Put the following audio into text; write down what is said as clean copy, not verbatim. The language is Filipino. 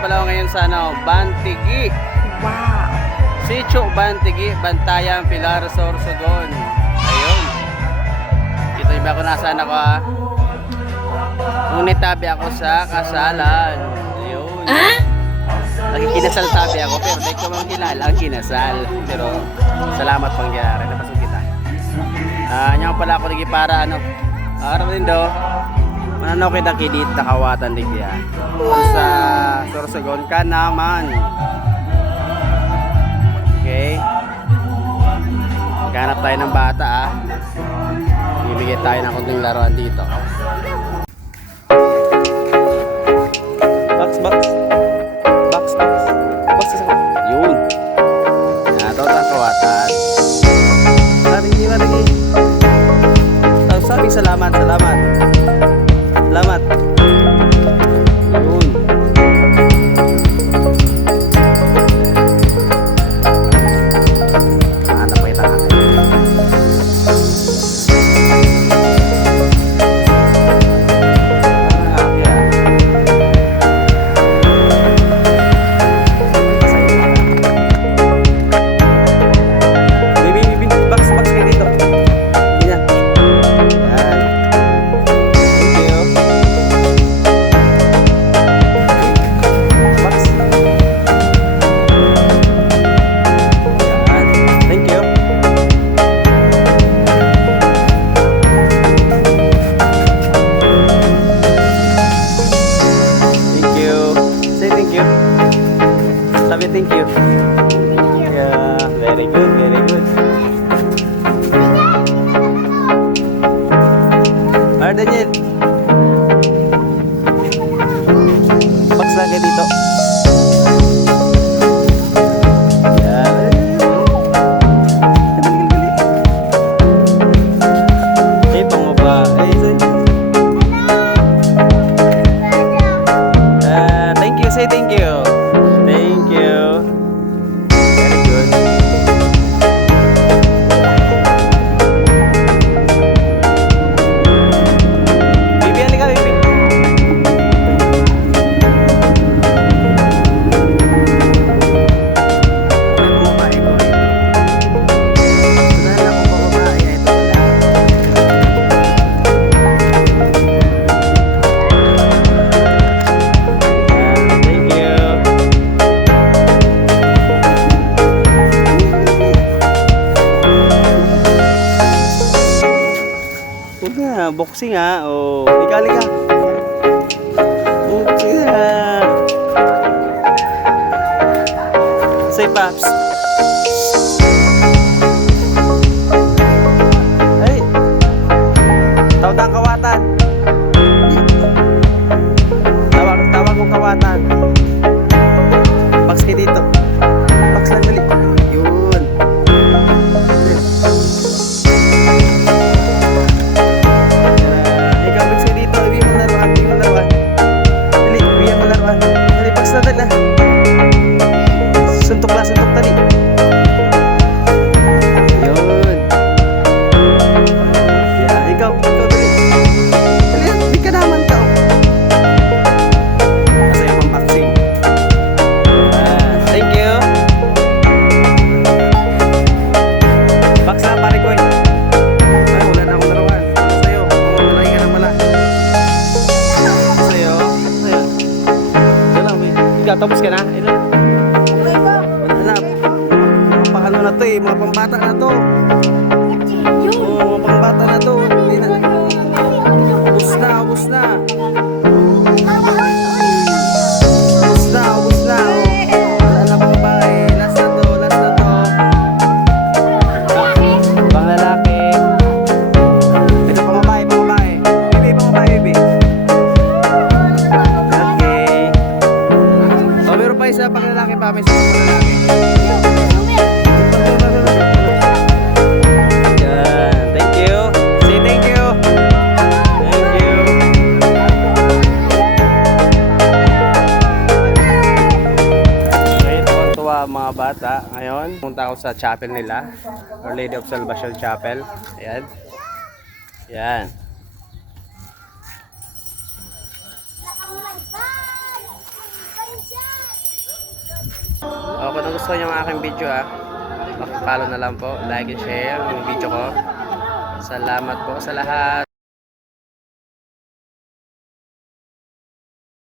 pala ako ngayon sa Bantigi. Wow. Sitio Bantigi, Bantayan, Pilar, Sorsogon. Ayun. Dito yung ako nasaan ako ha. Ngunit tabi ako sa kasalan. Ayun. Nagkinasal tabi ako pero di ko man kilala ang kinasal. Pero salamat pang gyari. Napasok kita. Nyan pala ako nagi para araw din do. Mananaw kita kidit nakawatan din diya. Sa Sorsogon ka naman. Okay. Maghanap tayo ng bata Bibigay tayo ng kunting laruan dito. Box. Yun. Ito ang kawatan. Lagi. Sabing salamat. Yun. Hanap pa kita. Thank you. Yeah, very good. Daniel. Box lagi dito. Yeah. Pang ba? Thank you. Say thank you. Thank you. Very good. Bibi, halika, Bibi. Ito babae ko. Saan ako pa babae? Ito lang. Thank you. Boxing oh. Halika. Boxing Say paps. Hey. Tawag ang kawatan. Tawag kong kawatan. Box kayo dito. Box lang dali. Yun. Suntok tali. Yun. Yeah, ikaw dali. Dali, di ka naman ka. Kasi yung pang-boxing. Thank you. Box na pare ko Ay, wala na akong laruan. Sa'yo, mamalaki ka na pala. Sa'yo. Ito lang, ikaw, tapos ka na? Ito. Ano na to mga pambata na to. Mga pambata na to. Ubus na. Ubus na. Wala na pang babae. Last na to. Pang lalaki. Ito pang babae. Bibi, pang babae, Bibi. Okay. Meron pa isa pang lalaki pa. May isa pang lalaki. Thank you. Say thank you. Okay, tuwa mga bata. Ngayon, punta ako sa chapel nila. Our Lady of Salvation Chapel. Ayan. O kung gusto niyo ang aking video paki-follow na lang po, like and share yung video ko. Salamat po sa lahat.